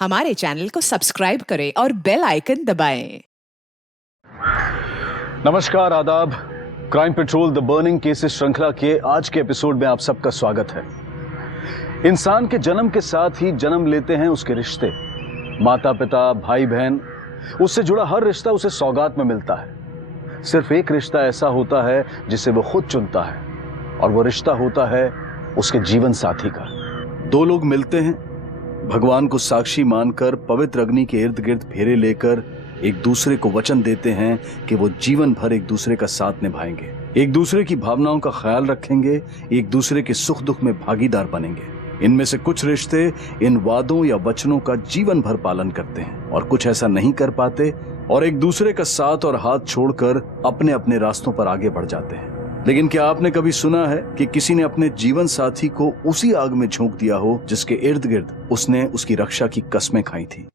हमारे चैनल को सब्सक्राइब करें और बेल आइकन दबाएं। नमस्कार, आदाब। Crime petrol the burning cases श्रृंखला के आज के एपिसोड में आप सबका स्वागत है। इंसान के जन्म के साथ ही जन्म लेते हैं उसके रिश्ते। माता पिता, भाई बहन, उससे जुड़ा हर रिश्ता उसे सौगात में मिलता है। सिर्फ एक रिश्ता ऐसा होता है जिसे वो खुद चुनता है, और वो रिश्ता होता है उसके जीवन साथी का। दो लोग मिलते हैं, भगवान को साक्षी मानकर पवित्र अग्नि के इर्द गिर्द फेरे लेकर एक दूसरे को वचन देते हैं कि वो जीवन भर एक दूसरे का साथ निभाएंगे, एक दूसरे की भावनाओं का ख्याल रखेंगे, एक दूसरे के सुख दुख में भागीदार बनेंगे। इनमें से कुछ रिश्ते इन वादों या वचनों का जीवन भर पालन करते हैं और कुछ ऐसा नहीं कर पाते और एक दूसरे का साथ और हाथ छोड़कर अपने अपने रास्तों पर आगे बढ़ जाते हैं। लेकिन क्या आपने कभी सुना है कि किसी ने अपने जीवन साथी को उसी आग में झोंक दिया हो जिसके इर्द गिर्द उसने उसकी रक्षा की कस्में खाई थी?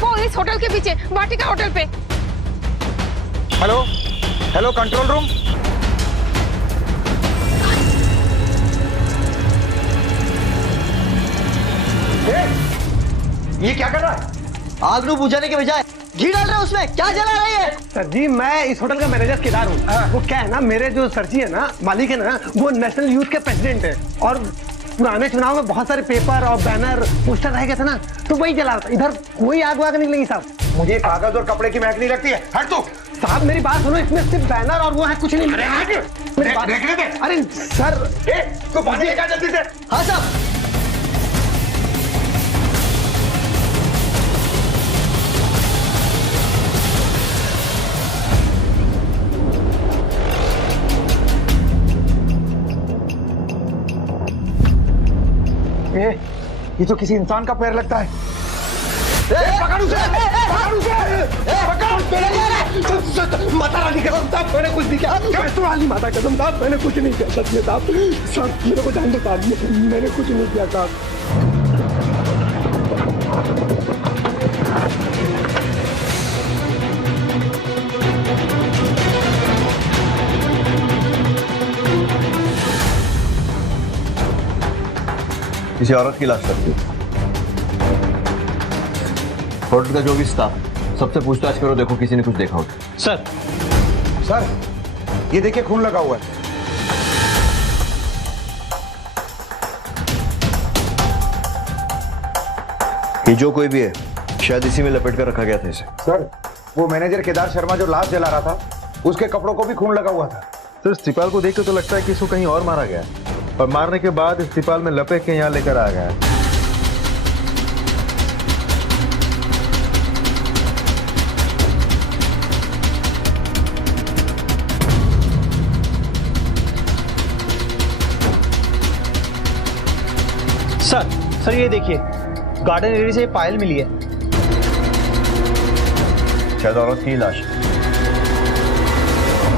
वो इस होटल के पीछे, वाटिका होटल पे। Hello hello, control room. ये क्या कर रहा है? आग को बुझाने के बजाय घी डाल रहे हैं उसमें, क्या जला रही है? सर जी, मैं इस होटल का मैनेजर केदार हूँ। वो क्या है ना, मेरे जो सर जी है ना, मालिक है ना, वो नेशनल यूथ के प्रेसिडेंट है, और पुराने चुनाव में बहुत सारे पेपर और बैनर पोस्टर रह गए थे ना, तो वही जला रहा था। इधर कोई आग वाग नहीं लगी साहब। मुझे कागज और कपड़े की महक नहीं लगती है। हट तू। साहब मेरी बात सुनो, इसमें सिर्फ बैनर और वो है, कुछ नहीं। देखने दे। अरे सर, तू पानी लेकर जल्दी से। हाँ साहब। ये तो किसी इंसान का पैर लगता है। पकड़ उसे, पकड़ उसे, पकड़। माता रानी कसम साहब, मैंने कुछ नहीं किया। रानी माता कसम साहब, मैंने कुछ नहीं किया। सच में साहब, मेरे को जान दो साहब, मैंने कुछ नहीं किया साहब। किसी औरत की लाश लगती है। होटल का जो भी स्टाफ, सबसे पूछताछ करो, देखो किसी ने कुछ देखा हो। सर, सर, ये देखिए खून लगा हुआ है। ये जो कोई भी है, शायद इसी में लपेट कर रखा गया था इसे। सर, वो मैनेजर केदार शर्मा जो लाश जला रहा था, उसके कपड़ों को भी खून लगा हुआ था। सर, इस त्रिपाल को देखकर तो लगता है कि इसको कहीं और मारा गया है, और मारने के बाद इस त्रिपाल में लपेट के यहाँ लेकर आ गया है। सर ये देखिए, गार्डन एरिया से पायल मिली है। शायद औरत की लाश।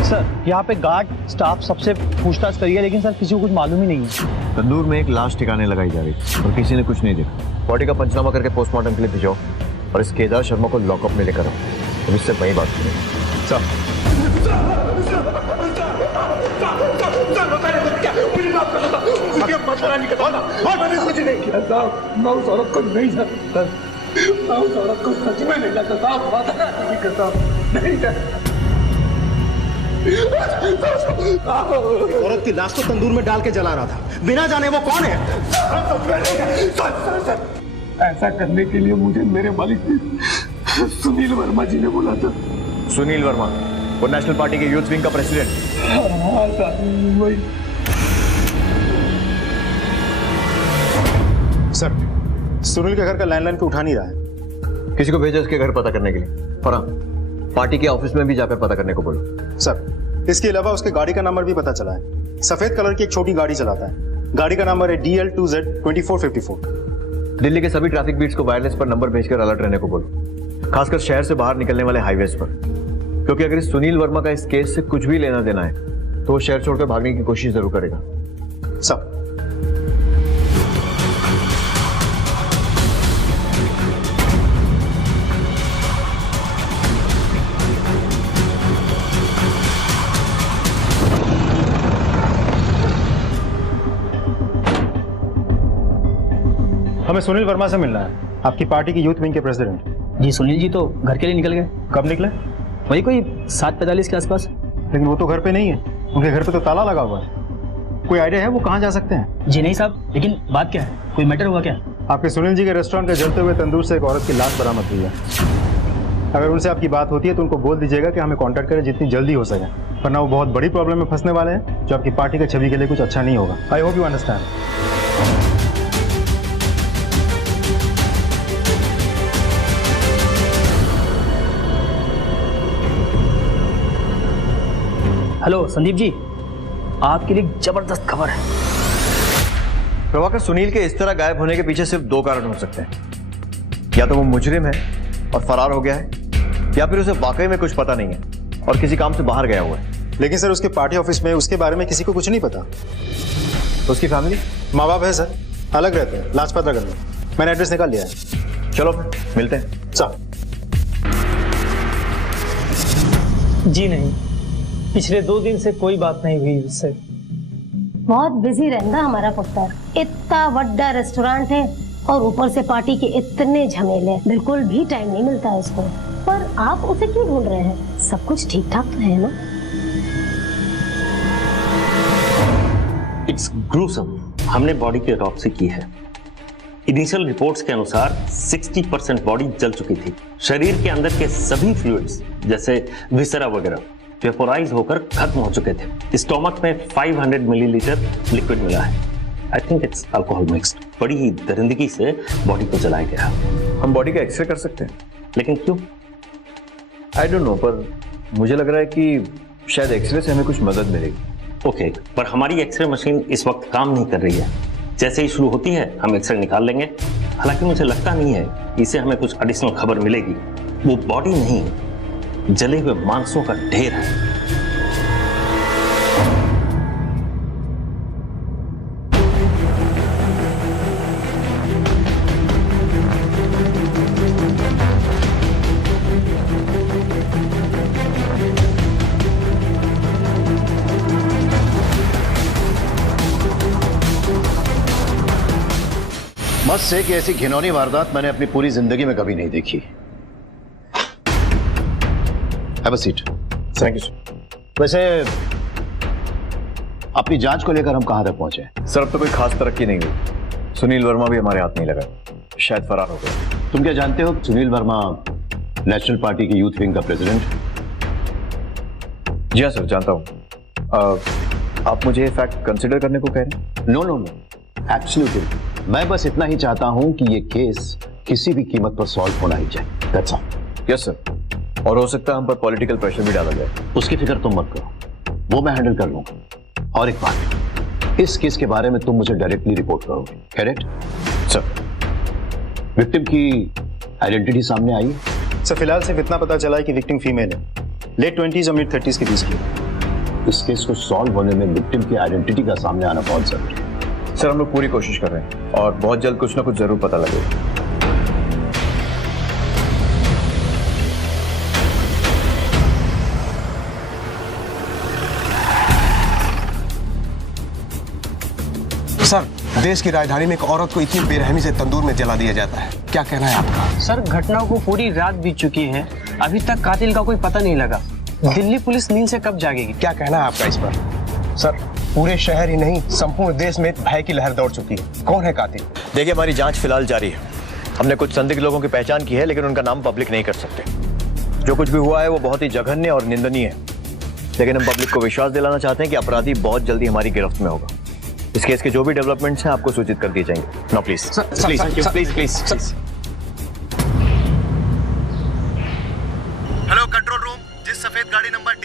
सर, यहाँ पे गार्ड स्टाफ सबसे पूछताछ करी है, लेकिन सर किसी को कुछ मालूम ही नहीं है। तंदूर में एक लाश ठिकाने लगाई जा रही थी और किसी ने कुछ नहीं देखा। बॉडी का पंचनामा करके पोस्टमार्टम के लिए भिजवाओ और इस केदार शर्मा को लॉकअप में लेकर आओ। तो इससे वही बात करें। मैंने कुछ नहीं किया साहब, मैं उस औरत को नहीं जानता, मैं उस औरत को सच में नहीं जानता साहब, माता रानी की कसम नहीं जानता। औरत की लाश तो तंदूर में डाल के जला रहा था, बिना जाने वो कौन है? ऐसा करने के लिए मुझे मेरे मालिक सुनील वर्मा जी ने बोला था। सुनील वर्मा, वो नेशनल पार्टी के यूथ विंग का प्रेसिडेंट। हाँ साहब, वही। सर, सुनील के घर का लैंडलाइन पे उठा नहीं रहा है। किसी को भेजो इसके घर पता करने के लिए। और हाँ, पार्टी के ऑफिस में भी जाकर पता करने को बोलो। सर, इसके अलावा उसके गाड़ी का नंबर भी पता चला है। सफेद कलर की एक छोटी गाड़ी चलाता है। गाड़ी का नंबर है DL2Z2454। दिल्ली के सभी ट्रैफिक बीट्स को वायरलेस पर नंबर भेजकर अलर्ट रहने को बोलो, खासकर शहर से बाहर निकलने वाले हाईवेज पर, क्योंकि अगर इस सुनील वर्मा का इस केस से कुछ भी लेना देना है तो वो शहर छोड़कर भागने की कोशिश जरूर करेगा। सर, हमें सुनील वर्मा से मिलना है, आपकी पार्टी की यूथ विंग के प्रेसिडेंट। जी सुनील जी तो घर के लिए निकल गए। कब निकले? वही कोई 7:45 के आसपास। लेकिन वो तो घर पे नहीं है, उनके घर पे तो ताला लगा हुआ है। कोई आइडिया है वो कहाँ जा सकते हैं? जी नहीं साहब, लेकिन बात क्या है, कोई मैटर हुआ क्या? आपके सुनील जी के रेस्टोरेंट के जलते हुए तंदूर से एक औरत की लाश बरामद हुई है। अगर उनसे आपकी बात होती है तो उनको बोल दीजिएगा कि हमें कांटेक्ट करें जितनी जल्दी हो सके, वरना वो बहुत बड़ी प्रॉब्लम में फंसने वाले हैं जो आपकी पार्टी की छवि के लिए कुछ अच्छा नहीं होगा। I hope you understand. Hello Sandeep ji, आपके लिए जबरदस्त खबर है। प्रभाकर, सुनील के इस तरह गायब होने के पीछे सिर्फ दो कारण हो सकते हैं। या तो वो मुजरिम है और फरार हो गया है, या फिर उसे वाकई में कुछ पता नहीं है और किसी काम से बाहर गया हुआ है। लेकिन सर, उसके पार्टी ऑफिस में उसके बारे में किसी को कुछ नहीं पता। तो उसकी फैमिली? माँ बाप है सर, अलग रहते हैं, लाजपत नगर में। मैंने एड्रेस निकाल लिया है। चलो फिर मिलते हैं। सर, जी नहीं, पिछले 2 दिन से कोई बात नहीं हुई उससे। बहुत बिजी रहता हमारा पुत्र। इतना बड़ा रेस्टोरेंट है और ऊपर से पार्टी के इतने झमेले, बिल्कुल भी टाइम नहीं मिलता है उसको। पर आप उसे क्यों ढूंढ रहे हैं? सब कुछ ठीक ठाक तो है ना? It's gruesome. हमने बॉडी की ऑटोप्सी की है। इनिशियल रिपोर्ट्स के अनुसार 60% बॉडी जल चुकी थी। शरीर के अंदर के सभी फ्लूइड्स जैसे विसरा वगैरह वेपोराइज होकर खत्म हो चुके थे। स्टोमक में 500 मिलीलीटर लिक्विड मिला है। I think it's alcohol mixed. बड़ी ही दरिंदगी से बॉडी को जलाया गया। हम बॉडी का एक्सरे कर सकते हैं, लेकिन क्यों? आई डोंट नो, पर मुझे लग रहा है कि शायद एक्सरे से हमें कुछ मदद मिलेगी। ओके, पर हमारी एक्सरे मशीन इस वक्त काम नहीं कर रही है। जैसे ही शुरू होती है हम एक्सरे निकाल लेंगे। हालांकि मुझे लगता नहीं है कि इससे हमें कुछ एडिशनल खबर मिलेगी। वो बॉडी नहीं, जले हुए मांसों का ढेर है। मत से कि ऐसी घिनौनी वारदात मैंने अपनी पूरी जिंदगी में कभी नहीं देखी। Have a seat. Thank you sir. वैसे अपनी जांच को लेकर हम कहां तक पहुंचे? सर, अब तो कोई खास तरक्की नहीं हुई। सुनील वर्मा भी हमारे हाथ नहीं लगा, शायद फरार हो गया। तुम क्या जानते हो सुनील वर्मा नेशनल पार्टी की यूथ विंग का प्रेसिडेंट? जी हाँ सर, जानता हूँ। आप मुझे ये फैक्ट कंसिडर करने को कह रहे हैं? No no no, absolutely. मैं बस इतना ही चाहता हूं कि ये केस किसी भी कीमत पर सॉल्व होना ही चाहिए। That's all. यस सर, और हो सकता है हम पर पॉलिटिकल प्रेशर भी डाला जाए। उसकी फिक्र तुम मत करो, वो मैं हैंडल कर लूंगा। और एक बात, इस केस के बारे में तुम मुझे डायरेक्टली रिपोर्ट करोगे, करेक्ट? सर, विक्टिम की आइडेंटिटी सामने आई? सर, फिलहाल सिर्फ इतना पता चला है कि विक्टिम फीमेल है, लेट 20s और मिड 30s के बीच की। इस केस को सॉल्व होने में विक्टिम की आइडेंटिटी का सामने आना बहुत जरूरी है। सर, हम लोग पूरी कोशिश कर रहे हैं और बहुत जल्द कुछ ना कुछ जरूर पता लगेगा। सर, देश की राजधानी में एक औरत को इतनी बेरहमी से तंदूर में जला दिया जाता है, क्या कहना है आपका? सर, घटनाओं को पूरी रात बीत चुकी है, अभी तक कातिल का कोई पता नहीं लगा। दिल्ली पुलिस नींद से कब जागेगी? क्या कहना है आपका इस पर? सर, पूरे शहर ही नहीं संपूर्ण देश में भय की लहर दौड़ चुकी है। कौन है कातिल? देखिए, हमारी जांच फिलहाल जारी है। हमने कुछ संदिग्ध लोगों की पहचान की है, लेकिन उनका नाम पब्लिक नहीं कर सकते। जो कुछ भी हुआ है वो बहुत ही जघन्य और निंदनीय है, लेकिन हम पब्लिक को विश्वास दिलाना चाहते हैं कि अपराधी बहुत जल्दी हमारी गिरफ्त में होगा। इस केस के जो भी डेवलपमेंट्स हैं आपको सूचित कर दिए जाएंगे। No please, please please please.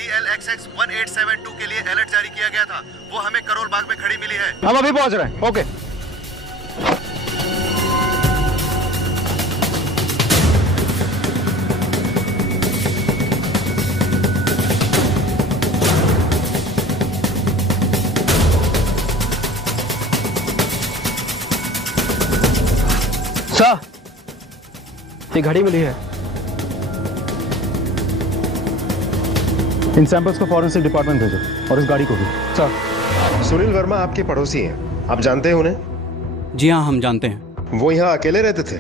DLXX 1872 के लिए अलर्ट जारी किया गया था, वो हमें करोल बाग में खड़ी मिली है। हम अभी पहुंच रहे हैं। ओके। सर, ये घड़ी मिली है। इन सैंपल्स को फॉरेंसिक डिपार्टमेंट भेजो और इस गाड़ी को भी। सर, सुनील वर्मा आपके पड़ोसी हैं, आप जानते हैं उन्हें? जी हाँ, हम जानते हैं। वो यहाँ अकेले रहते थे?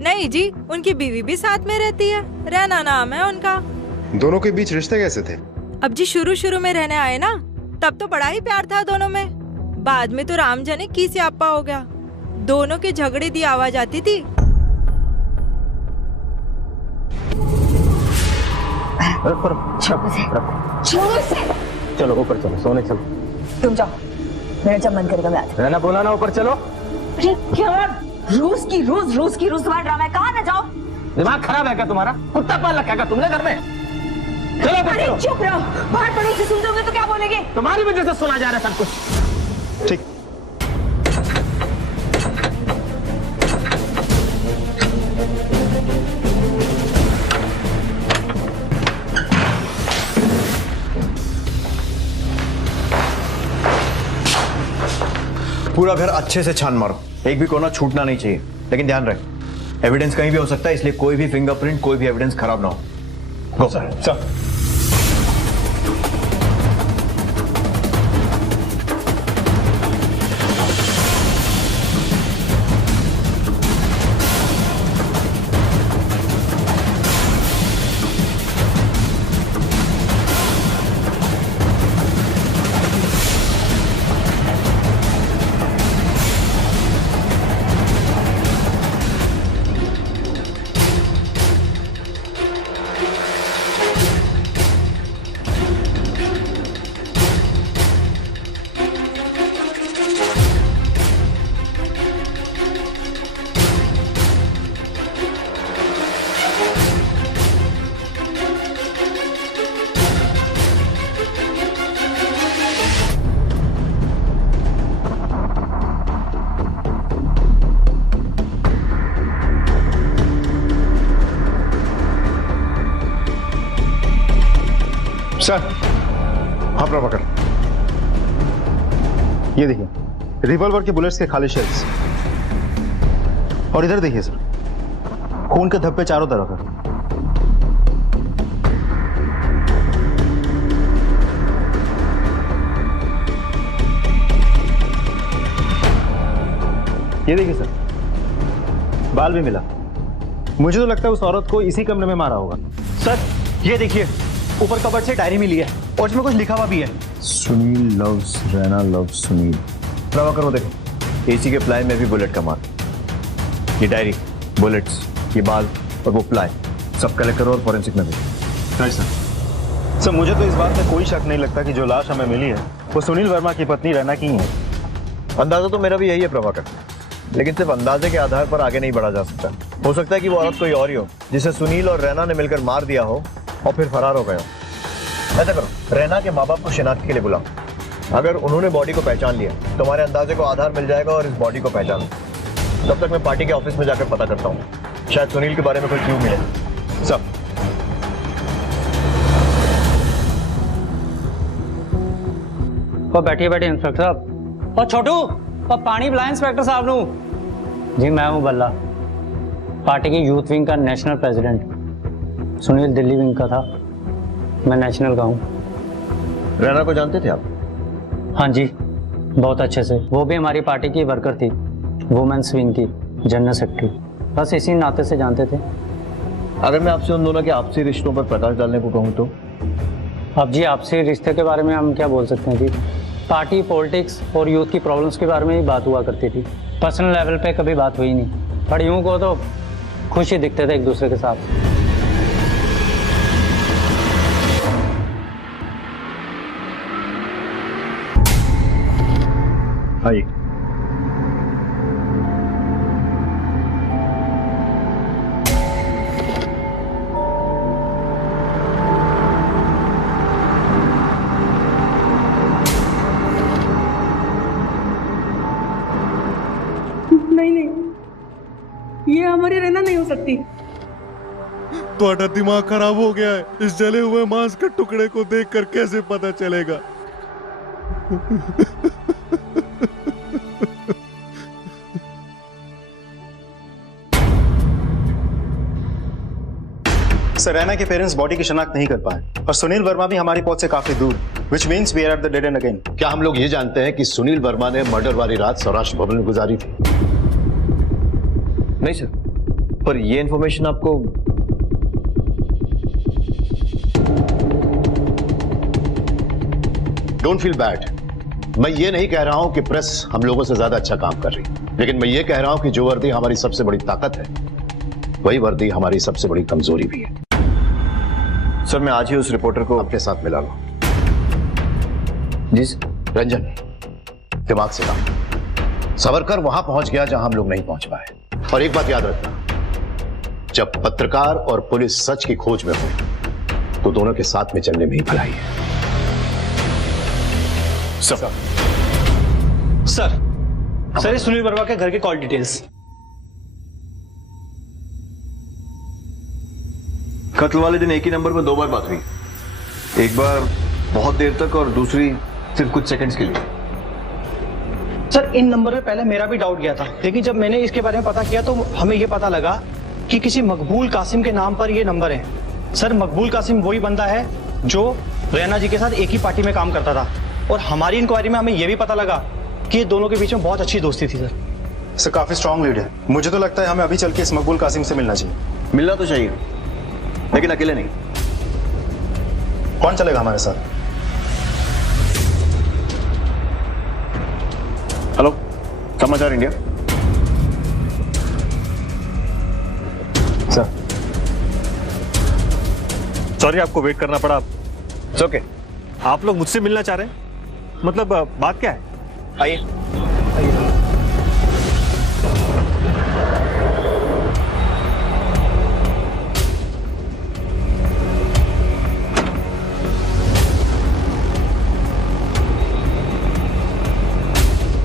नहीं जी, उनकी बीवी भी साथ में रहती है, रैना नाम है उनका। दोनों के बीच रिश्ते कैसे थे? अब जी शुरू में रहने आए ना, तब तो बड़ा ही प्यार था दोनों में। बाद में तो राम जाने की स्यापा हो गया, दोनों के झगड़े की आवाज आती थी। चलो ऊपर चलो, सोने चलो। तुम जाओ, मेरा जब मन करेगा मैं आता। रहना बोला ना ऊपर चलो। अरे क्या रोज की रोज तुम्हारा ड्रामा है, कहाँ ना जाओ। दिमाग खराब है क्या तुम्हारा? कुत्ता पाल रखा है तुमने घर में? चलो अरे चुप रहो, बाहर पड़ोस से सुन दोगे तो क्या बोलेंगे? तुम्हारी वजह से सुना जा रहा है सब कुछ। ठीक। पूरा घर अच्छे से छान मारो, एक भी कोना छूटना नहीं चाहिए। लेकिन ध्यान रहे, एविडेंस कहीं भी हो सकता है, इसलिए कोई भी फिंगरप्रिंट, कोई भी एविडेंस खराब ना हो। गो सर। सर, हाँ प्रभाकर, ये देखिए रिवॉल्वर के बुलेट्स के खाली शेल्स, और इधर देखिए सर, खून के धब्बे चारों तरफ है। ये देखिए सर, बाल भी मिला। मुझे तो लगता है उस औरत को इसी कमरे में मारा होगा। सर, ये देखिए ऊपर कबर्ड से डायरी मिली है और इसमें कुछ लिखा हुआ भी है। Sunil loves Raina loves Sunil. प्रभाकर वो देखो, एसी के प्लाई में भी बुलेट का मार्क। ये डायरी, बुलेट्स, ये बाल और वो प्लाई सब कलेक्ट करो और फॉरेंसिक में भेजो। Right sir. सर, मुझे तो इस बात में कोई शक नहीं लगता कि जो लाश हमें मिली है वो सुनील वर्मा की पत्नी रैना की है। अंदाजा तो मेरा भी यही है प्रभाकर, लेकिन सिर्फ अंदाजे के आधार पर आगे नहीं बढ़ा जा सकता। हो सकता है कि वो औरत कोई और ही हो, जिसे सुनील और रैना ने मिलकर मार दिया हो और फिर फरार हो गया। ऐसा करो, रैना के माँ बाप को शिनाख्त के लिए बुलाओ। अगर उन्होंने बॉडी को पहचान लिया, तुम्हारे अंदाजे को आधार मिल जाएगा और इस बॉडी को पहचानो। तब तक मैं पार्टी के ऑफिस में जाकर पता करता हूँ, शायद सुनील के बारे में कोई क्लू मिले। सब और बैठिए इंस्पेक्टर साहब। और छोटू, और पानी बुलाए इंस्पेक्टर साहब नू। जी मैं हूँ बल्ला, पार्टी की यूथ विंग का national president. Sunil Delhi wing का था, मैं नेशनल का हूँ। रैना को जानते थे आप? हाँ जी, बहुत अच्छे से। वो भी हमारी पार्टी की वर्कर थी, वुमेन्स विंग की जनरल सेक्रेटरी। बस इसी नाते से जानते थे। अगर मैं आपसे उन दोनों के आपसी रिश्तों पर प्रकाश डालने को कहूँ तो? अब जी आपसी रिश्ते के बारे में हम क्या बोल सकते हैं जी। पार्टी, पॉलिटिक्स और यूथ की प्रॉब्लम्स के बारे में ही बात हुआ करती थी। पर्सनल लेवल पे कभी बात हुई नहीं, पर यूँ को तो खुश ही दिखते थे एक दूसरे के साथ। आइए। हमारी रैना नहीं हो सकती। तुम्हारा दिमाग खराब हो गया है। इस जले हुए मांस के टुकड़े को देखकर कैसे पता चलेगा? सर, रैना के पेरेंट्स बॉडी की शनाख्त नहीं कर पाए और सुनील वर्मा भी हमारी पहुंच से काफी दूर, which means we are at the dead end again। क्या हम लोग ये जानते हैं कि सुनील वर्मा ने मर्डर वाली रात सौराष्ट्र भवन में गुजारी थी? नहीं सर, पर ये इंफॉर्मेशन आपको डोंट फील बैड। मैं ये नहीं कह रहा हूं कि प्रेस हम लोगों से ज्यादा अच्छा काम कर रही, लेकिन मैं ये कह रहा हूं कि जो वर्दी हमारी सबसे बड़ी ताकत है, वही वर्दी हमारी सबसे बड़ी कमजोरी भी है। सर, मैं आज ही उस रिपोर्टर को अपने साथ मिला लो। जी सर। रंजन, दिमाग से काम। सावरकर वहां पहुंच गया जहां हम लोग नहीं पहुंच पाए। और एक बात याद रखना, जब पत्रकार और पुलिस सच की खोज में हो तो दोनों के साथ में चलने में ही भलाई है। सर, ये सुनील वर्मा के घर के कॉल डिटेल्स। कत्ल वाले दिन एक ही नंबर पर 2 बार बात हुई, एक बार बहुत देर तक और दूसरी सिर्फ कुछ सेकंड्स के लिए। सर, इन नंबर पे पहले मेरा भी डाउट गया था, लेकिन जब मैंने इसके बारे में पता किया तो हमें यह पता लगा कि किसी मकबूल कासिम के नाम पर ये नंबर है। सर, मकबूल कासिम वही बंदा है जो रैना जी के साथ एक ही पार्टी में काम करता था, और हमारी इंक्वायरी में हमें यह भी पता लगा कि ये दोनों के बीच में बहुत अच्छी दोस्ती थी। सर, काफी स्ट्रांग लीड है। मुझे तो लगता है हमें अभी चल के इस मकबूल कासिम से मिलना चाहिए। मिलना तो चाहिए, लेकिन अकेले नहीं। कौन चलेगा हमारे साथ? हेलो, समाचार इंडिया। सर, सॉरी आपको वेट करना पड़ा। It's okay. आप लोग मुझसे मिलना चाह रहे हैं? मतलब बात क्या है? आइए।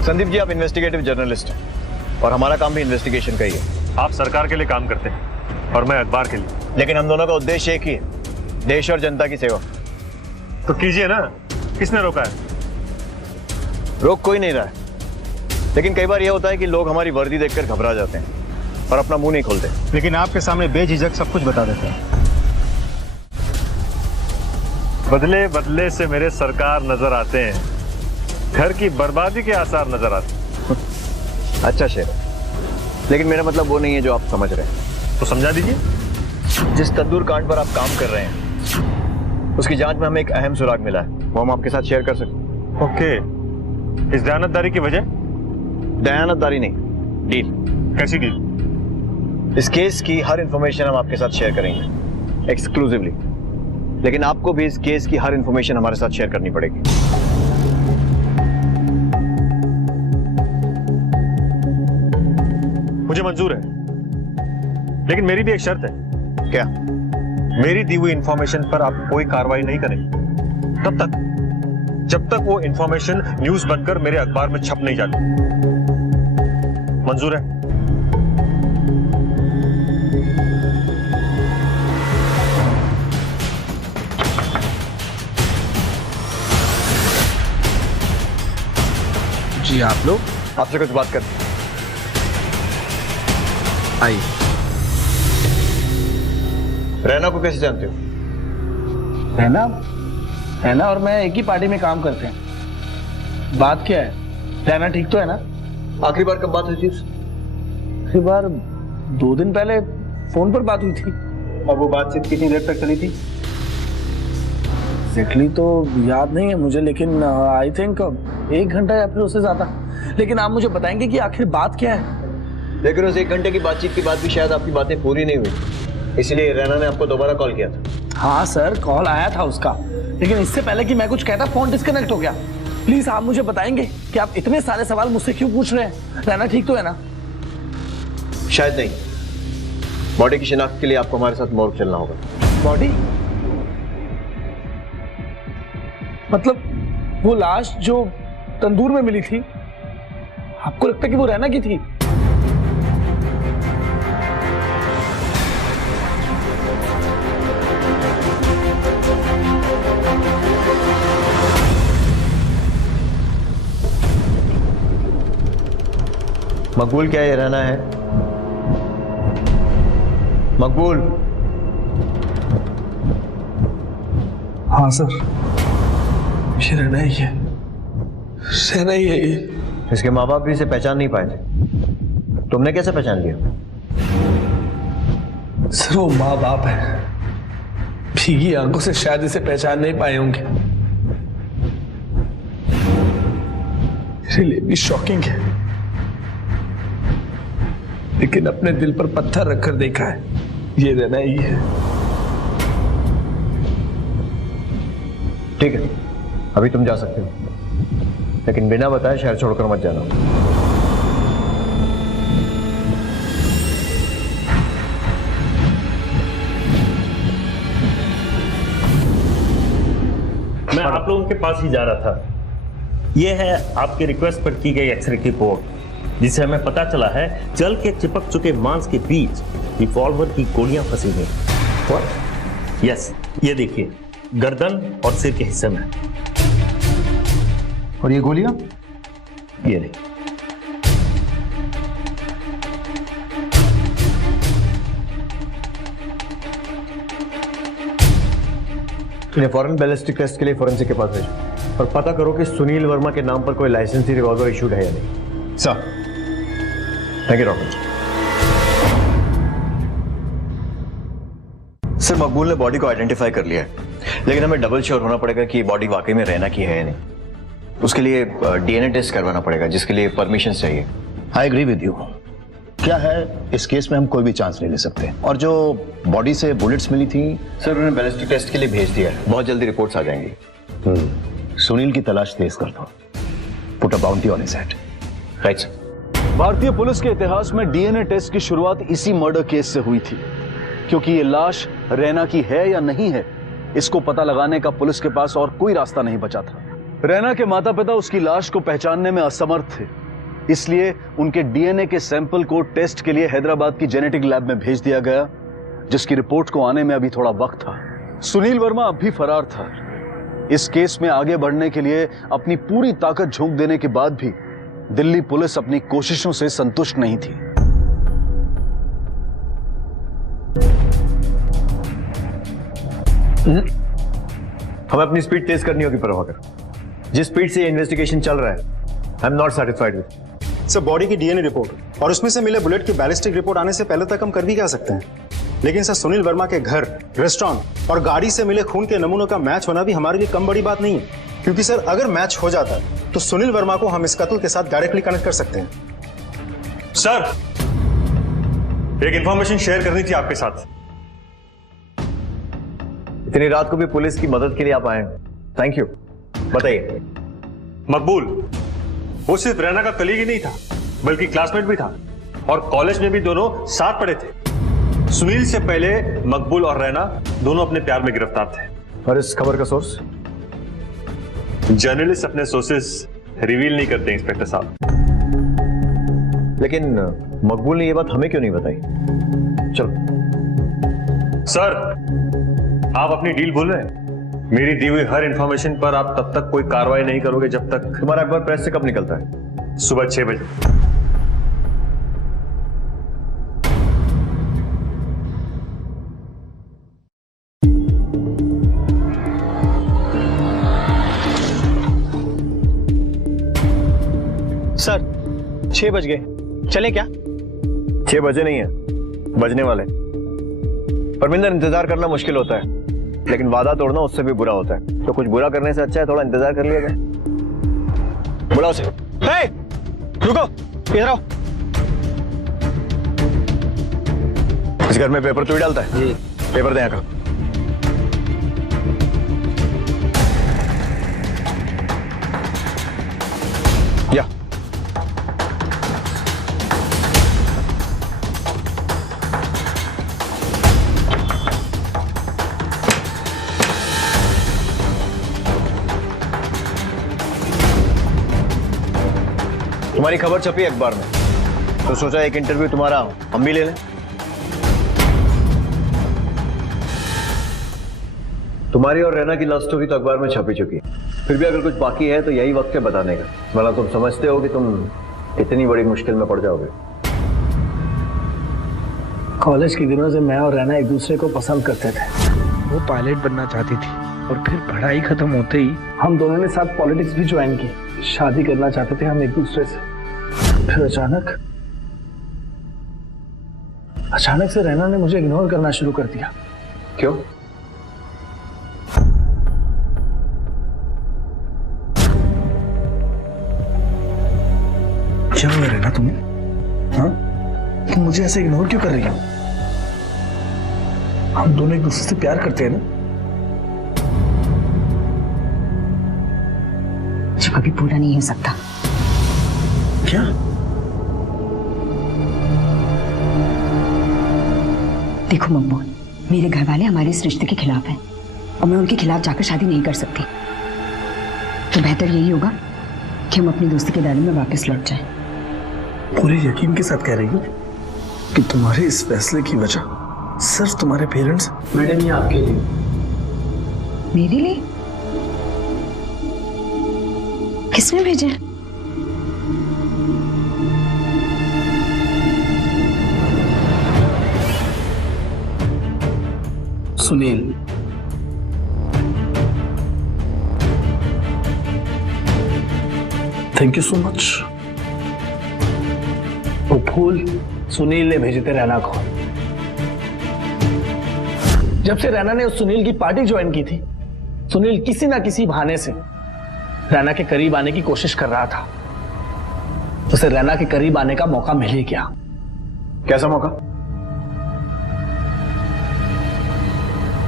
संदीप जी, आप इन्वेस्टिगेटिव जर्नलिस्ट हैं और हमारा काम भी इन्वेस्टिगेशन का ही है। आप सरकार के लिए काम करते हैं और मैं अखबार के लिए, लेकिन हम दोनों का उद्देश्य एक ही है, देश और जनता की सेवा। तो कीजिए ना। किसने रोका है? रोक कोई नहीं रहा है, लेकिन कई बार यह होता है कि लोग हमारी वर्दी देखकर घबरा जाते हैं और अपना मुंह नहीं खोलते। लेकिन आपके सामने बेझिझक सब कुछ बता देते हैं। बदले बदले से मेरे सरकार नजर आते हैं, घर की बर्बादी के आसार नजर आते हैं। अच्छा शेर, लेकिन मेरा मतलब वो नहीं है जो आप समझ रहे हैं। तो समझा दीजिए। जिस तंदूर कांड पर आप काम कर रहे हैं, उसकी जांच में हमें एक अहम सुराग मिला है, वो हम आपके साथ शेयर कर सकते। ओके। इस दयानतदारी की वजह? दयानतदारी नहीं, डील। कैसी डील? इस केस की हर इंफॉर्मेशन हम आपके साथ शेयर करेंगे, एक्सक्लूसिवली। लेकिन आपको भी इस केस की हर इंफॉर्मेशन हमारे साथ शेयर करनी पड़ेगी। मुझे मंजूर है, लेकिन मेरी भी एक शर्त है। क्या? मेरी दी हुई इंफॉर्मेशन पर आप कोई कार्रवाई नहीं करेंगे तब तक, जब तक वो इंफॉर्मेशन न्यूज बनकर मेरे अखबार में छप नहीं जाती। मंजूर है? जी, आप लोग? आपसे कुछ बात करते हैं। आइए। रैना को कैसे जानते हो? रैना और मैं एक ही पार्टी में काम करते हैं। बात क्या है? रैना ठीक तो है ना? आखिरी बार कब बात हुई थी? आखिरी बार 2 दिन पहले फोन पर बात हुई थी। और वो बातचीत कितनी देर तक चली थी? एग्जैक्टली तो याद नहीं है मुझे, लेकिन आई थिंक 1 घंटा या फिर उससे ज्यादा। लेकिन आप मुझे बताएंगे कि आखिर बात क्या है? लेकिन उस 1 घंटे की बातचीत के बाद भी शायद आपकी बातें पूरी नहीं हुई, इसलिए रैना ने आपको दोबारा कॉल किया था। हाँ सर, कॉल आया था उसका, लेकिन इससे पहले कि मैं कुछ कहता फोन डिस्कनेक्ट हो गया। प्लीज आप मुझे बताएंगे कि आप इतने सारे सवाल मुझसे क्यों पूछ रहे हैं? रैना ठीक तो है ना? शायद नहीं। बॉडी की शिनाख्त के लिए आपको हमारे साथ मोर्ग चलना होगा। बॉडी? मतलब वो लाश जो तंदूर में मिली थी, आपको लगता है कि वो रैना की थी? मकबूल, क्या ये रहना है? मकबूल। हाँ सर, ये रहना ही है, रहना ही है ये। इसके माँ बाप भी इसे पहचान नहीं पाए थे, तुमने कैसे पहचान लिया? सर वो माँ बाप है, भीगी आंखों से शायद इसे पहचान नहीं पाए होंगे। मेरे लिए भी शॉकिंग है, लेकिन अपने दिल पर पत्थर रखकर देखा है, ये रहना ही है। ठीक है, अभी तुम जा सकते हो, लेकिन बिना बताए शहर छोड़कर मत जाना। मैं आप लोगों के पास ही जा रहा था। यह है आपके रिक्वेस्ट पर की गई एक्सरे रिपोर्ट, जिसे हमें पता चला है जल के चिपक चुके मांस के बीच रिवॉल्वर की गोलियां फंसी हुई। यस, ये देखिए, गर्दन और सिर के हिस्से में। और ये गोलियां? ये देखिए। इन्हें फॉरेन बैलिस्टिक टेस्ट के लिए फोरेंसिक के पास भेजो और पता करो कि सुनील वर्मा के नाम पर कोई लाइसेंसी रिवॉल्वर इशूड है या नहीं। Sir. Thank you doctor. Sir, मकबूल ने बॉडी को आइडेंटिफाई कर लिया है, लेकिन हमें डबल श्योर होना पड़ेगा कि बॉडी वाकई में रहना की है या नहीं। उसके लिए डीएनए टेस्ट करवाना पड़ेगा, जिसके लिए परमिशन चाहिए। I agree with you. क्या है, इस केस में हम कोई भी चांस नहीं ले सकते। और जो बॉडी से बुलेट्स मिली थी, सर उन्होंने बैलिस्टिक टेस्ट के लिए भेज दिया है, बहुत जल्दी रिपोर्ट्स आ जाएंगी। सुनील की तलाश तेज कर दो। Put a bounty on his head. Right sir. भारतीय पुलिस के इतिहास में डीएनए टेस्ट की शुरुआत इसी मर्डर केस से हुई थी, क्योंकि ये लाश रैना की है या नहीं है, इसको पता लगाने का पुलिस के पास और कोई रास्ता नहीं बचा था। रैना के माता पिता उसकी लाश को पहचानने में असमर्थ थे, इसलिए उनके डीएनए के सैंपल को टेस्ट के लिए हैदराबाद की जेनेटिक लैब में भेज दिया गया, जिसकी रिपोर्ट को आने में अभी थोड़ा वक्त था। सुनील वर्मा अब भी फरार था। इस केस में आगे बढ़ने के लिए अपनी पूरी ताकत झोंक देने के बाद भी दिल्ली पुलिस अपनी कोशिशों से संतुष्ट नहीं थी। हमें अपनी स्पीड तेज करनी होगी प्रभाकर। जिस स्पीड से ये इन्वेस्टिगेशन चल रहा है, I am not satisfied with. Sir, body की डीएनए रिपोर्ट और उसमें से मिले बुलेट की बैलिस्टिक रिपोर्ट आने से पहले तक हम कर भी क्या सकते हैं, लेकिन सर सुनील वर्मा के घर, रेस्टोरेंट और गाड़ी से मिले खून के नमूनों का मैच होना भी हमारे लिए कम बड़ी बात नहीं है, क्योंकि सर अगर मैच हो जाता तो सुनील वर्मा को हम इस कत्ल के साथ डायरेक्टली कनेक्ट कर सकते हैं। सर, एक इंफॉर्मेशन शेयर करनी थी आपके साथ। इतनी रात को भी पुलिस की मदद के लिए आप आए, थैंक यू। बताइए। मकबूल वो सिर्फ रैना का कलीग ही नहीं था, बल्कि क्लासमेट भी था, और कॉलेज में भी दोनों साथ पढ़े थे। सुनील से पहले मकबूल और रैना दोनों अपने प्यार में गिरफ्तार थे। और इस खबर का सोर्स? जर्नलिस्ट अपने सोर्सेस रिवील नहीं करते इंस्पेक्टर साहब। लेकिन मकबूल ने यह बात हमें क्यों नहीं बताई? चलो। सर, आप अपनी डील भूल रहे हैं। मेरी दी हुई हर इंफॉर्मेशन पर आप तब तक कोई कार्रवाई नहीं करोगे जब तक। तुम्हारा अखबार प्रेस से कब निकलता है? सुबह 6 बजे। सर 6 बज गए, चले क्या? 6 बजे नहीं है, बजने वाले। परमिंदर, इंतजार करना मुश्किल होता है, लेकिन वादा तोड़ना उससे भी बुरा होता है। तो कुछ बुरा करने से अच्छा है थोड़ा इंतजार कर लिया जाए। बुलाओ से। हे, रुको, इधर आओ। इस घर में पेपर तू ही डालता है? जी। पेपर दे यहाँ का। या तुम्हारी खबर छपी अखबार में, तो सोचा एक इंटरव्यू तुम्हारा हम भी ले लें। तुम्हारी और रैना की लव स्टोरी तो अखबार में छपी चुकी है, फिर भी अगर कुछ बाकी है तो यही वक्त है बताने का। मतलब तुम समझते हो कि तुम इतनी बड़ी मुश्किल में पड़ जाओगे। कॉलेज के दिनों से मैं और रैना एक दूसरे को पसंद करते थे। वो पायलट बनना चाहती थी और फिर पढ़ाई खत्म होते ही हम दोनों ने साथ पॉलिटिक्स भी ज्वाइन की। शादी करना चाहते थे हम एक दूसरे से। फिर अचानक से रैना ने मुझे इग्नोर करना शुरू कर दिया। क्यों? क्या हुआ रैना तुम्हें? हाँ? तुम मुझे ऐसे इग्नोर क्यों कर रही हो? हम दोनों एक दूसरे से प्यार करते हैं ना? जो कभी पूरा नहीं हो सकता। क्या? देखो मकबूल, मेरे घर वाले हमारे इस रिश्ते के खिलाफ हैं और मैं उनके खिलाफ जाकर शादी नहीं कर सकती। तो बेहतर यही होगा कि हम अपनी दोस्ती के दायरे में वापस लौट जाएं। पूरे यकीन के साथ कह रही हो कि तुम्हारे इस फैसले की वजह सिर्फ तुम्हारे पेरेंट्स? मैडम, ये आपके लिए। मेरे लिए? किसने भेजे? Sunil. Thank you so much. वो फूल सुनील ने भेजे थे रैना को। जब से रैना ने उस सुनील की पार्टी ज्वाइन की थी, सुनील किसी ना किसी बहाने से रैना के करीब आने की कोशिश कर रहा था। उसे रैना के करीब आने का मौका मिल ही गया। कैसा मौका?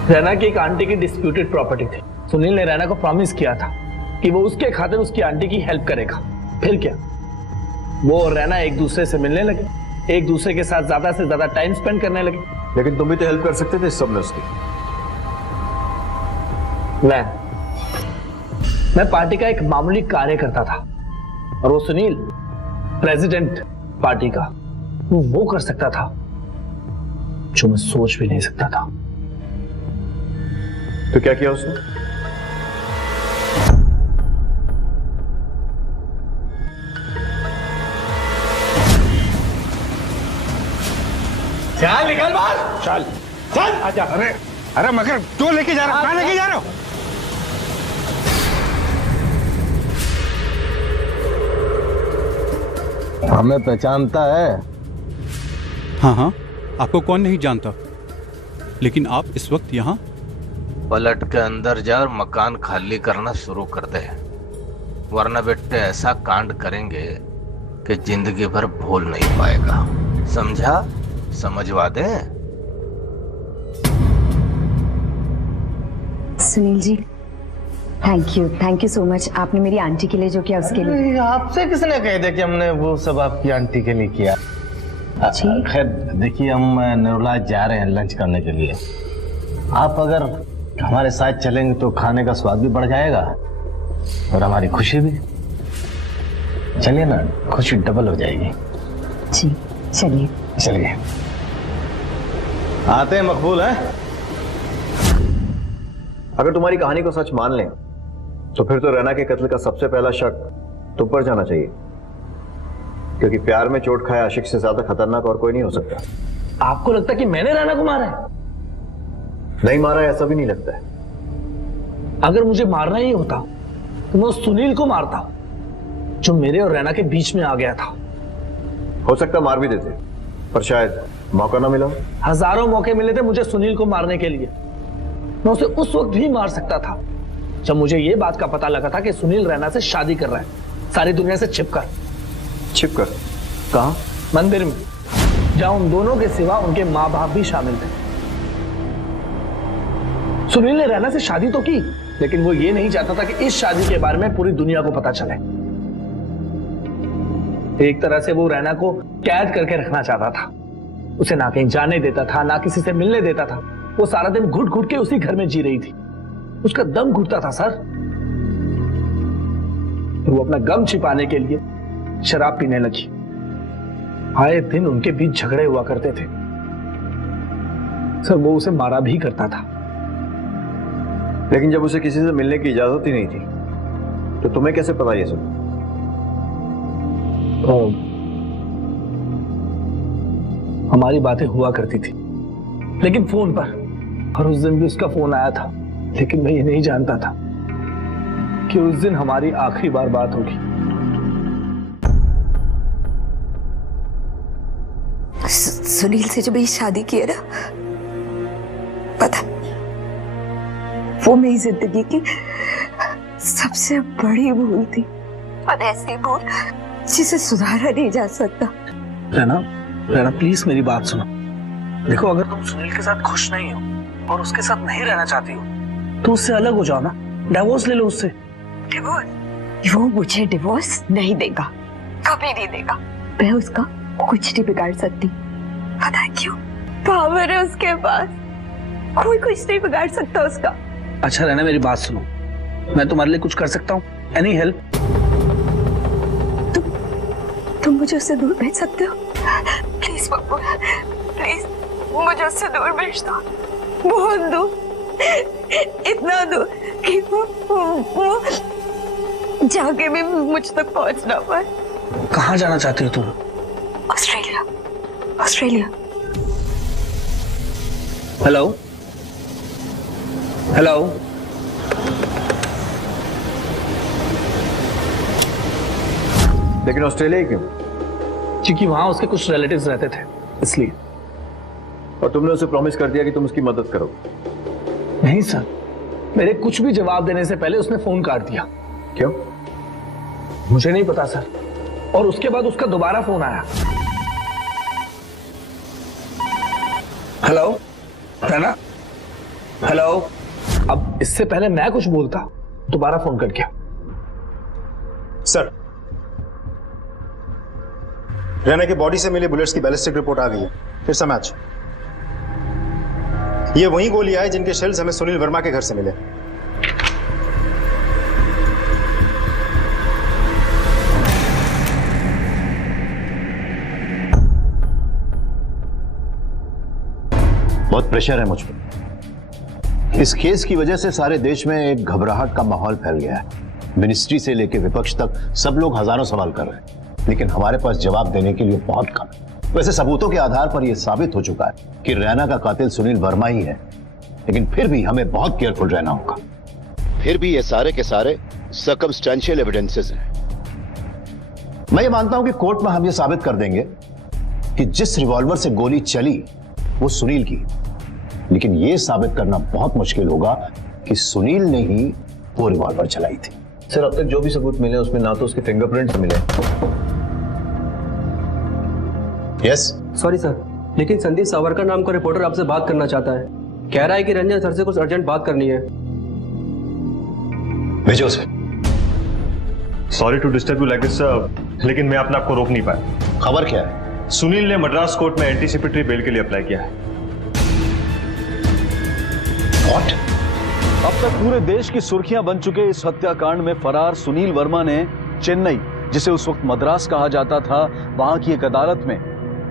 रैना की एक आंटी की डिस्प्यूटेड प्रॉपर्टी थी। सुनील ने रैना को प्रॉमिस किया था कि वो उसके खातिर उसकी आंटी की हेल्प करेगा। फिर क्या, वो और रैना एक दूसरे से मिलने लगे, एक दूसरे के साथ ज्यादा से ज्यादा टाइम स्पेंड करने लगे। लेकिन तुम भी तो हेल्प कर सकते थे इस सब में उसकी। मैं पार्टी का एक मामूली कार्यकर्ता था और वो सुनील प्रेसिडेंट पार्टी का। वो कर सकता था जो मैं सोच भी नहीं सकता था। तो क्या किया उसने? चल निकल बाहर। चल चल आजा। अरे मगर क्यों लेके जा रहा हो? कहां लेके जा रहे हो? हमें पहचानता है? हाँ हाँ, आपको कौन नहीं जानता, लेकिन आप इस वक्त यहाँ? पलट के अंदर जा और मकान खाली करना शुरू कर दे, वरना बेटे ऐसा कांड करेंगे कि जिंदगी भर भूल नहीं पाएगा। समझा? समझवा दे। Sunil ji, thank you so much. आपने मेरी आंटी के लिए जो किया उसके लिए। आपसे किसने कह दिया कि हमने वो सब आपकी आंटी के लिए किया? खैर देखिए, हम नरोला जा रहे हैं लंच करने के लिए। आप अगर हमारे साथ चलेंगे तो खाने का स्वाद भी बढ़ जाएगा और हमारी खुशी भी। चलिए ना, खुशी डबल हो जाएगी। जी चलिए। चलिए। आते हैं मकबूल है। अगर तुम्हारी कहानी को सच मान लें तो फिर तो रैना के कत्ल का सबसे पहला शक तुम पर जाना चाहिए, क्योंकि प्यार में चोट खाए आशिक से ज्यादा खतरनाक और कोई नहीं हो सकता। आपको लगता है कि मैंने रैना को मारा है? नहीं मारा है, ऐसा भी नहीं लगता है। अगर मुझे मारना ही होता तो मैं उस सुनील को मारता जो मेरे और रैना के बीच में आ गया था। हो सकता मार भी देते, पर शायद मौका ना मिला। हजारों मौके मिले थे मुझे सुनील को मारने के लिए। मैं उसे उस वक्त भी मार सकता था जब मुझे यह बात का पता लगा था कि सुनील रैना से शादी कर रहा है, सारी दुनिया से छिपकर। कहां? मंदिर में, जहां उन दोनों के सिवा उनके माँ बाप भी शामिल थे। सुनील ने रैना से शादी तो की, लेकिन वो ये नहीं चाहता था कि इस शादी के बारे में पूरी दुनिया को पता चले। एक तरह से वो रैना को कैद करके रखना चाहता था। उसे ना कहीं जाने देता था, ना किसी से मिलने देता था। वो सारा दिन घुट घुट के उसी घर में जी रही थी। उसका दम घुटता था सर। वो अपना गम छिपाने के लिए शराब पीने लगी। आए दिन उनके बीच झगड़े हुआ करते थे सर। वो उसे मारा भी करता था। लेकिन जब उसे किसी से मिलने की इजाजत ही नहीं थी तो तुम्हें कैसे पता ये सब? हमारी बातें हुआ करती थी, लेकिन फोन पर, और उस दिन भी उसका फोन आया था, लेकिन मैं ये नहीं जानता था कि उस दिन हमारी आखिरी बार बात होगी। सुनील से जब ये शादी की है ना, पता वो मेरी जिंदगी की सबसे बड़ी भूल थी, और ऐसी भूल जिसे सुधारा नहीं जा सकता। रहना प्लीज मेरी बात सुनो। देखो, अगर तुम सुनील के साथ खुश नहीं हो और उसके साथ नहीं रहना चाहती हो तो उससे अलग हो जाओ ना, डिवोर्स ले लो उससे। डिवोर्स? वो मुझे डिवोर्स नहीं देगा, कभी नहीं देगा। मैं उसका कुछ नहीं बिगाड़ सकती, पता है क्यों? पावर है उसके पास, कोई कुछ नहीं बिगाड़ सकता उसका। अच्छा रहना, मेरी बात सुनो, मैं तुम्हारे लिए कुछ कर सकता हूँ? Any help? तुम मुझे उससे दूर भेज सकते हो? प्लीज मकबूल, प्लीज मुझे उससे दूर भेज दो, बहुत दूर, इतना दूर कि वो जाके भी मुझ तक पहुंच ना पाए। कहाँ जाना चाहती हो तुम? ऑस्ट्रेलिया। ऑस्ट्रेलिया। हेलो हेलो, लेकिन ऑस्ट्रेलिया क्यों? क्योंकि वहां उसके कुछ रिलेटिव्स रहते थे, इसलिए। और तुमने उसे प्रॉमिस कर दिया कि तुम उसकी मदद करो? नहीं सर, मेरे कुछ भी जवाब देने से पहले उसने फोन काट दिया। क्यों? मुझे नहीं पता सर, और उसके बाद उसका दोबारा फोन आया। हेलो रहना, हेलो। अब इससे पहले मैं कुछ बोलता, दोबारा फोन कर गया। सर, रैना की बॉडी से मिली बुलेट्स की बैलिस्टिक रिपोर्ट आ गई है। फिर से मैच। ये वही गोलियां हैं जिनके शेल्स हमें सुनील वर्मा के घर से मिले। बहुत प्रेशर है मुझ पर। इस केस की वजह से सारे देश में एक घबराहट का माहौल फैल गया है। मिनिस्ट्री से लेकर विपक्ष तक सब लोग हजारों सवाल कर रहे हैं, लेकिन हमारे पास जवाब देने के लिए बहुत कम है। वैसे सबूतों के आधार पर यह साबित हो चुका है कि रैना का कातिल सुनील वर्मा ही है, लेकिन फिर भी हमें बहुत केयरफुल रहना होगा। फिर भी ये सारे के सारे सर्कमस्टेंशियल एविडेंसेस हैं। मैं ये मानता हूं कि कोर्ट में हम ये साबित कर देंगे कि जिस रिवॉल्वर से गोली चली वो सुनील की, लेकिन ये साबित करना बहुत मुश्किल होगा कि सुनील ने ही वो रिवॉल्वर चलाई थी। सर, अब तक जो भी सबूत मिले उसमें ना तो उसके फिंगरप्रिंट्स मिले। यस सॉरी सर, लेकिन संदीप सावरकर नाम का रिपोर्टर आपसे बात करना चाहता है। कह रहा है कि रंजन सर से कुछ अर्जेंट बात करनी है। भेजो उसे। Sorry to disturb you like this sir, लेकिन मैं अपने आप को रोक नहीं पाया। खबर क्या है? सुनील ने मद्रास कोर्ट में एंटीसिपेटरी बेल के लिए अप्लाई किया है। What? अब तक पूरे देश की सुर्खियां बन चुके इस हत्याकांड में फरार सुनील वर्मा ने चेन्नई, जिसे उस वक्त मद्रास कहा जाता था, वहां की एक अदालत में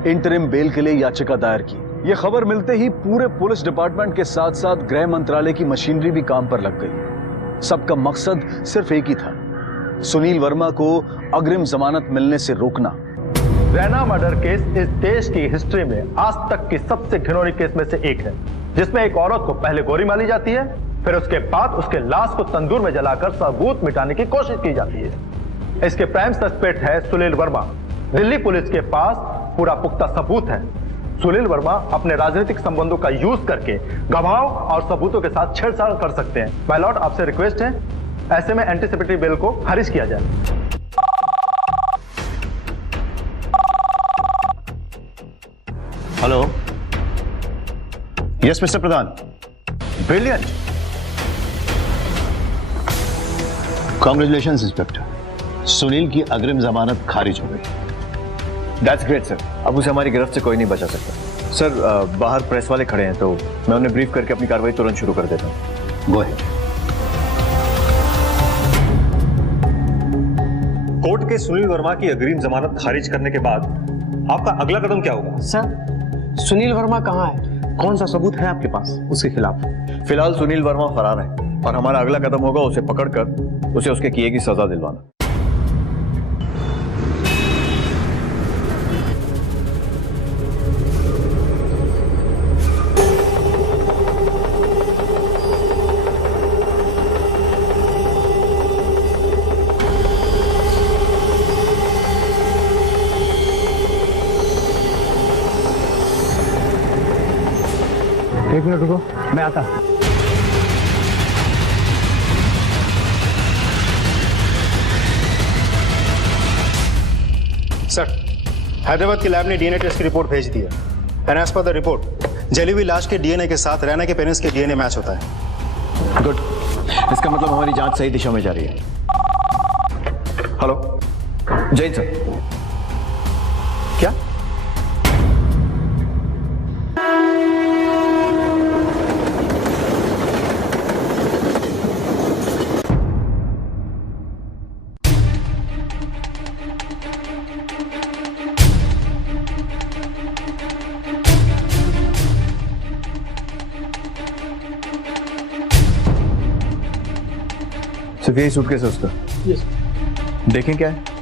इंटरिम बेल के लिए याचिका दायर की। यह खबर मिलते ही पूरे पुलिस डिपार्टमेंट के साथ साथ गृह मंत्रालय की मशीनरी भी काम पर लग गई। सबका मकसद सिर्फ एक ही था, सुनील वर्मा को अग्रिम जमानत मिलने से रोकना। रैना मर्डर केस इस देश की हिस्ट्री में आज तक की सबसे घिनौनी केस में से एक है, जिसमें एक औरत को पहले गोली मारी जाती है, फिर उसके बाद उसके लाश को तंदूर में जलाकर सबूत मिटाने की कोशिश की जाती है। इसके प्राइम सस्पेक्ट है सुनील वर्मा। दिल्ली पुलिस के पास पूरा पुख्ता सबूत है। सुनील वर्मा अपने राजनीतिक संबंधों का यूज करके गवाहों और सबूतों के साथ छेड़छाड़ कर सकते हैं। माय लॉर्ड, आपसे रिक्वेस्ट है ऐसे में एंटीसिपेटरी बेल को खारिज किया जाए। हेलो। यस मिस्टर प्रधान। ब्रिलियंट। कांग्रेचुलेशंस इंस्पेक्टर, सुनील की अग्रिम जमानत खारिज हो गई। That's great sir. अब उसे हमारी गिरफ्त से कोई नहीं बचा सकता। सर, बाहर प्रेस वाले खड़े हैं, तो मैं उन्हें ब्रीफ करके अपनी कार्रवाई तुरंत शुरू कर देता हूँ। Go ahead. कोर्ट के सुनील वर्मा की अग्रिम जमानत खारिज करने के बाद आपका अगला कदम क्या होगा? सर, सुनील वर्मा कहाँ है? कौन सा सबूत है आपके पास उसके खिलाफ? फिलहाल सुनील वर्मा फरार है और हमारा अगला कदम होगा उसे पकड़कर उसे उसके किए की सजा दिलवाना। गया था। सर, हैदराबाद की लैब ने डीएनए टेस्ट की रिपोर्ट भेज दी है। And as per the report, जली हुई लाश के डीएनए के साथ रैना के पेरेंट्स के डीएनए मैच होता है। गुड, इसका मतलब हमारी जांच सही दिशा में जा रही है। Hello, Jain sir. क्या? सिर्फ यही सूटकेस है उसका? यस। देखें क्या है।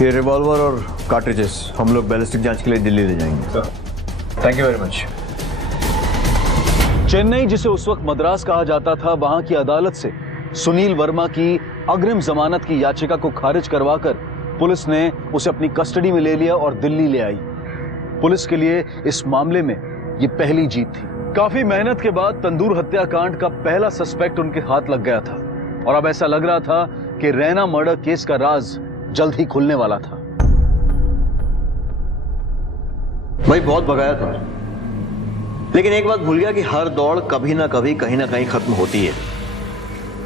ये रिवॉल्वर और कार्ट्रिजेस हम लोग बैलिस्टिक जांच के लिए दिल्ली ले जाएंगे। Thank you very much. Chennai, जिसे उस वक्त मद्रास कहा जाता था, वहां की अदालत से सुनील वर्मा की अग्रिम जमानत की याचिका को खारिज करवाकर पुलिस ने उसे अपनी कस्टडी में ले लिया और दिल्ली ले आई। पुलिस के लिए इस मामले में ये पहली जीत थी। काफी मेहनत के बाद तंदूर हत्याकांड का पहला सस्पेक्ट उनके हाथ लग गया था और अब ऐसा लग रहा था कि रैना मर्डर केस का राज जल्द ही खुलने वाला था। भाई बहुत भगाया था, लेकिन एक बात भूल गया कि हर दौड़ कभी ना कभी कहीं ना कहीं खत्म होती है।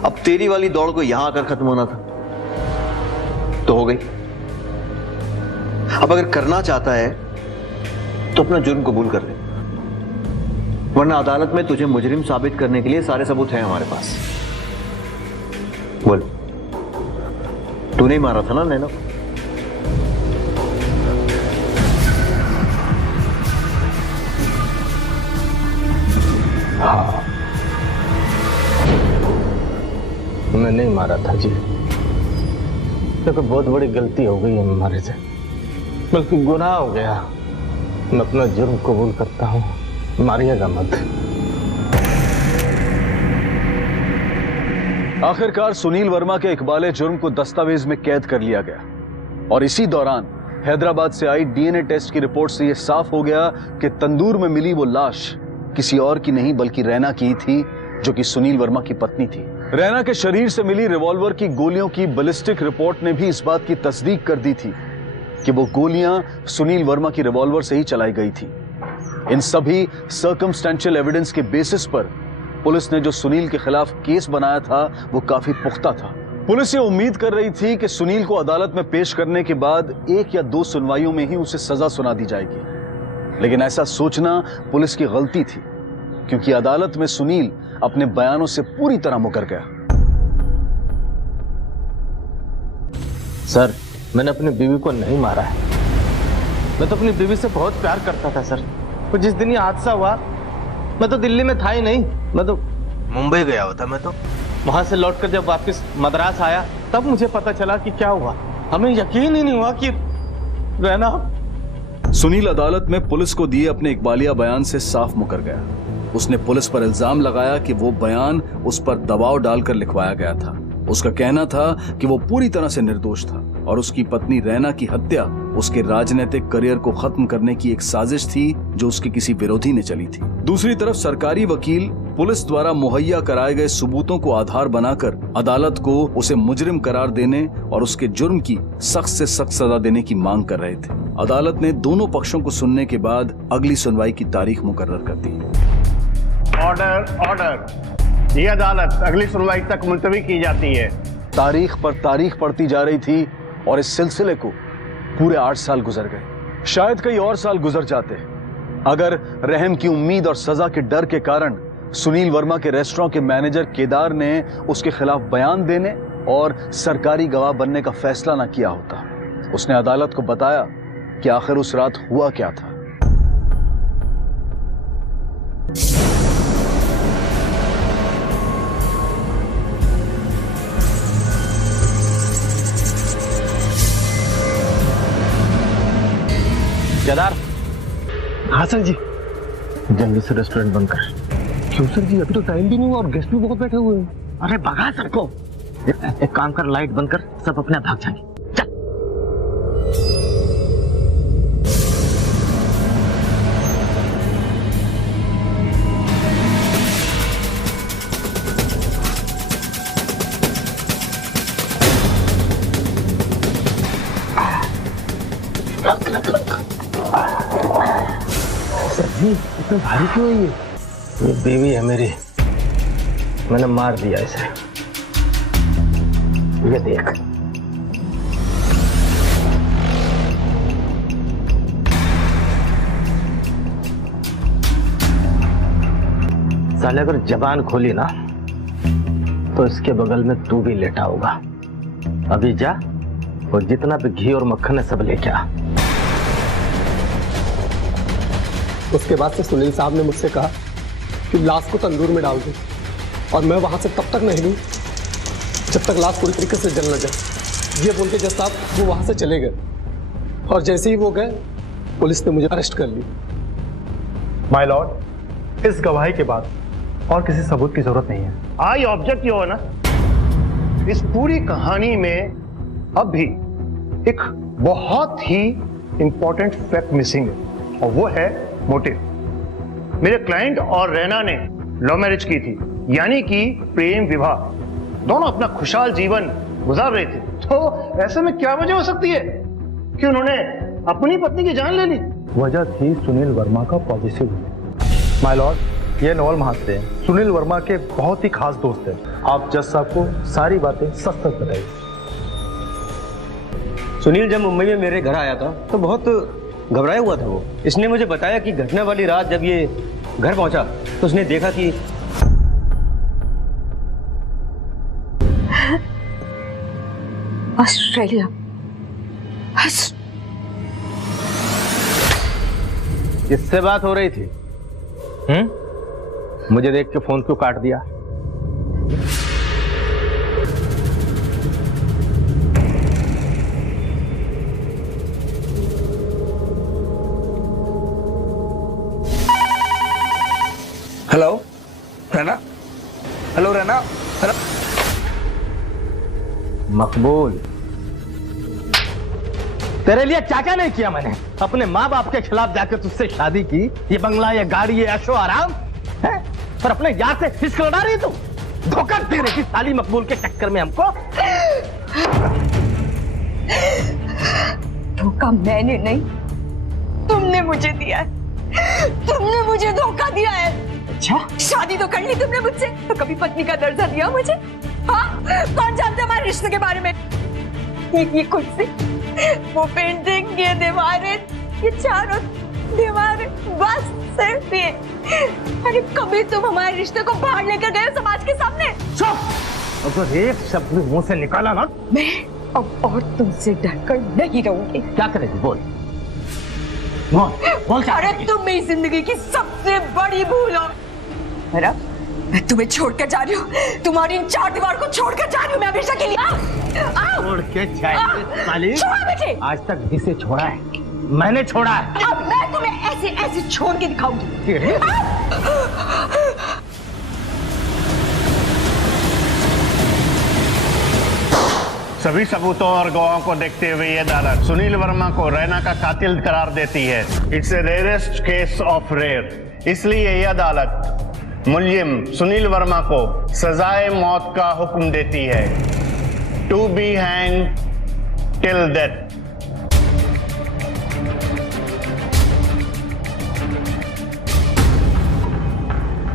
अब तेरी वाली दौड़ को यहां आकर खत्म होना था तो हो गई। अब अगर करना चाहता है तो अपना जुर्म कबूल कर ले, वरना अदालत में तुझे मुजरिम साबित करने के लिए सारे सबूत हैं हमारे पास। बोल, तूने ही मारा था ना नैना? हाँ, मैं नहीं मारा था जी। देखो बहुत बड़ी गलती हो गई है हमारे से, बल्कि गुनाह हो गया। मैं अपना जुर्म कबूल करता हूँ, मारिएगा मत। आखिरकार सुनील वर्मा के इकबाले जुर्म को दस्तावेज में कैद कर लिया गया और इसी दौरान हैदराबाद से आई डीएनए टेस्ट की रिपोर्ट से यह साफ हो गया कि तंदूर में मिली वो लाश किसी और की नहीं बल्कि रैना की ही थी, जो कि सुनील वर्मा की पत्नी थी। रैना के शरीर से मिली रिवॉल्वर की गोलियों की बैलिस्टिक रिपोर्ट ने भी इस बात की तस्दीक कर दी थी कि वो गोलियां सुनील वर्मा की रिवॉल्वर से ही चलाई गई थी। इन सभी सर्कमस्टेंशियल एविडेंस के बेसिस पर पुलिस ने जो सुनील के खिलाफ केस बनाया था वो काफी पुख्ता था। पुलिस ये उम्मीद कर रही थी कि सुनील को अदालत में पेश करने के बाद 1 या 2 सुनवाइयों में ही उसे सजा सुना दी जाएगी, लेकिन ऐसा सोचना पुलिस की गलती थी, क्योंकि अदालत में सुनील अपने बयानों से पूरी तरह मुकर गया। सर, मैंने अपनी बीवी को नहीं मारा है। मैं तो अपनी बीवी से बहुत प्यार करता था सर। तो जिस दिन ये हादसा हुआ, मैं तो दिल्ली में था ही नहीं, मैं तो मुंबई गया हुआ था। मैं तो वहां से लौटकर जब वापस मद्रास आया तब मुझे पता चला कि क्या हुआ। हमें यकीन ही नहीं हुआ कि रैना। सुनील अदालत में पुलिस को दिए अपने इकबालिया बयान से साफ मुकर गया। उसने पुलिस पर इल्जाम लगाया कि वो बयान उस पर दबाव डालकर लिखवाया गया था। उसका कहना था कि वो पूरी तरह से निर्दोष था और उसकी पत्नी रैना की हत्या उसके राजनीतिक करियर को खत्म करने की एक साजिश थी जो उसके किसी विरोधी ने चली थी। दूसरी तरफ सरकारी वकील पुलिस द्वारा मुहैया कराए गए सबूतों को आधार बनाकर अदालत को उसे मुजरिम करार देने और उसके जुर्म की सख्त से सख्त सजा देने की मांग कर रहे थे। अदालत ने दोनों पक्षों को सुनने के बाद अगली सुनवाई की तारीख मुकर्रर कर दी। Order, order. ये अदालत अगली सुनवाई तक मुलतवी की जाती है। तारीख पर तारीख पड़ती जा रही थी और इस सिलसिले को पूरे 8 साल गुजर गए। शायद कई और साल गुजर जाते अगर रहम की उम्मीद और सजा के डर के कारण सुनील वर्मा के रेस्टोरेंट के मैनेजर केदार ने उसके खिलाफ बयान देने और सरकारी गवाह बनने का फैसला न किया होता। उसने अदालत को बताया कि आखिर उस रात हुआ क्या था। केदार। हाँ सर जी। जल्दी से रेस्टोरेंट बंद कर। क्यों सर जी, अभी तो टाइम भी नहीं हुआ और गेस्ट भी बहुत बैठे हुए हैं। अरे भगा सबको। एक काम कर, लाइट बंद कर, सब अपने भाग जाएंगे। सर जी इतना भारी क्यों है ये बेबी है मेरी, मैंने मार दिया इसे। ये देख। साले अगर जबान खोली ना तो इसके बगल में तू भी लेटा होगा। अभी जा और जितना भी घी और मक्खन है सब लेके आ। उसके बाद से सुनील साहब ने मुझसे कहा कि लाश को तंदूर में डाल दो और मैं वहां से तब तक नहीं लूं जब तक लाश पूरी तरीके से जल न जाए। ये बोल के जज साहब वो वहां से चले गए और जैसे ही वो गए पुलिस ने मुझे अरेस्ट कर ली। माय लॉर्ड, इस गवाही के बाद और किसी सबूत की जरूरत नहीं है। आई ऑब्जेक्ट योर ऑनर, इस पूरी कहानी में अब भी एक बहुत ही इंपॉर्टेंट फैक्ट मिसिंग है और वो है मोटिव। मेरे क्लाइंट और रैना ने लव मैरिज की थी, यानी कि प्रेम विवाह। दोनों अपना खुशहाल जीवन गुजार रहे थे, तो ऐसे में क्या वजह हो सकती है कि उन्होंने अपनी पत्नी की जान ले ली? वजह थी सुनील वर्मा का पॉजिटिव। माय लॉर्ड, ये नवल महाशय हैं, सुनील वर्मा के बहुत ही खास दोस्त हैं। आप जज साहब को सारी बातें सच सच बताइए। सुनील जब मुंबई में मेरे घर आया था तो बहुत घबराया हुआ था वो। इसने मुझे बताया कि घटना वाली रात जब ये घर पहुंचा तो उसने देखा कि ऑस्ट्रेलिया। किससे बात हो रही थी? मुझे देख के फोन क्यों काट दिया? Hello Raina, hello Raina, hello. मकबूल, तेरे लिए क्या क्या नहीं किया मैंने। अपने माँ बाप के खिलाफ जाकर तुझसे शादी की, ये बंगला, ये गाड़ी, ये ऐशो आराम है, पर अपने यार से हिस्क लड़ा रही तू। धोखा दे रही थी साली मकबूल के चक्कर में हमको। धोखा मैंने नहीं, तुमने मुझे दिया है। तुमने मुझे धोखा दिया है। अच्छा, शादी तो कर ली तुमने मुझसे, तो कभी पत्नी का दर्जा दिया मुझे? हाँ, कौन जानता हमारे रिश्ते के बारे में? ये कुर्सी, वो पेंटिंग, ये दीवारें, ये चारों दीवारें, बस सिर्फ ये। अरे कभी तुम हमारे रिश्ते को बाहर लेकर गए समाज के सामने? चुप! अगर एक शब्द भी मुंह से निकाला ना, मैं अब और तुमसे डरकर नहीं रहूंगी। क्या करेगी? बोल बोल। अरे तुम मेरी जिंदगी की सबसे बड़ी भूल हो। मैं तुम्हें छोड़कर जा रही हूँ, तुम्हारी इन चार दीवार को छोड़कर जा रही हूँ मैं हमेशा के लिए। छोड़ के जाएगी छोड़ा मुझे। आज तक जिसे छोड़ा है मैंने छोड़ा है। अब मैं तुम्हें ऐसे ऐसे छोड़ के दिखाऊंगी। सभी सबूतों और गवाहों को देखते हुए ये अदालत सुनील वर्मा को रैना का कातिल करार देती है। It's a rarest case of rare, इसलिए ये अदालत मुल्जिम सुनील वर्मा को सजाए मौत का हुक्म देती है, to be hang till death.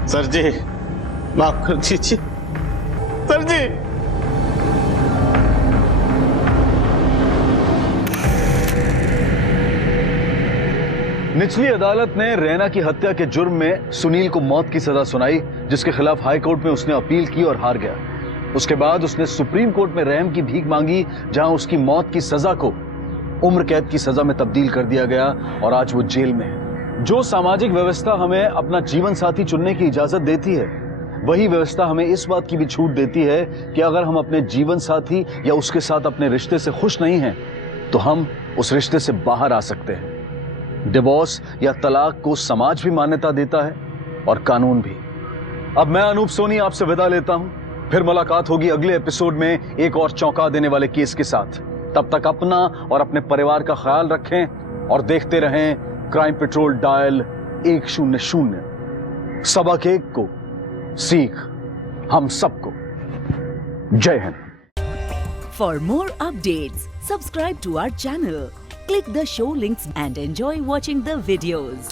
Sir ji माफ कर दीजिए सर जी। निचली अदालत ने रैना की हत्या के जुर्म में सुनील को मौत की सजा सुनाई, जिसके खिलाफ हाई कोर्ट में उसने अपील की और हार गया। उसके बाद उसने सुप्रीम कोर्ट में रहम की भीख मांगी, जहां उसकी मौत की सजा को उम्र कैद की सजा में तब्दील कर दिया गया और आज वो जेल में है। जो सामाजिक व्यवस्था हमें अपना जीवन साथी चुनने की इजाजत देती है, वही व्यवस्था हमें इस बात की भी छूट देती है कि अगर हम अपने जीवन साथी या उसके साथ अपने रिश्ते से खुश नहीं हैं, तो हम उस रिश्ते से बाहर आ सकते हैं। डिवोर्स या तलाक को समाज भी मान्यता देता है और कानून भी। अब मैं अनूप सोनी आपसे विदा लेता हूं, फिर मुलाकात होगी अगले एपिसोड में एक और चौंका देने वाले केस के साथ। तब तक अपना और अपने परिवार का ख्याल रखें और देखते रहें क्राइम पेट्रोल डायल 100। सबक एक को सीख हम सबको। जय Hind. For more updates, subscribe to our channel, click the show links and enjoy watching the videos.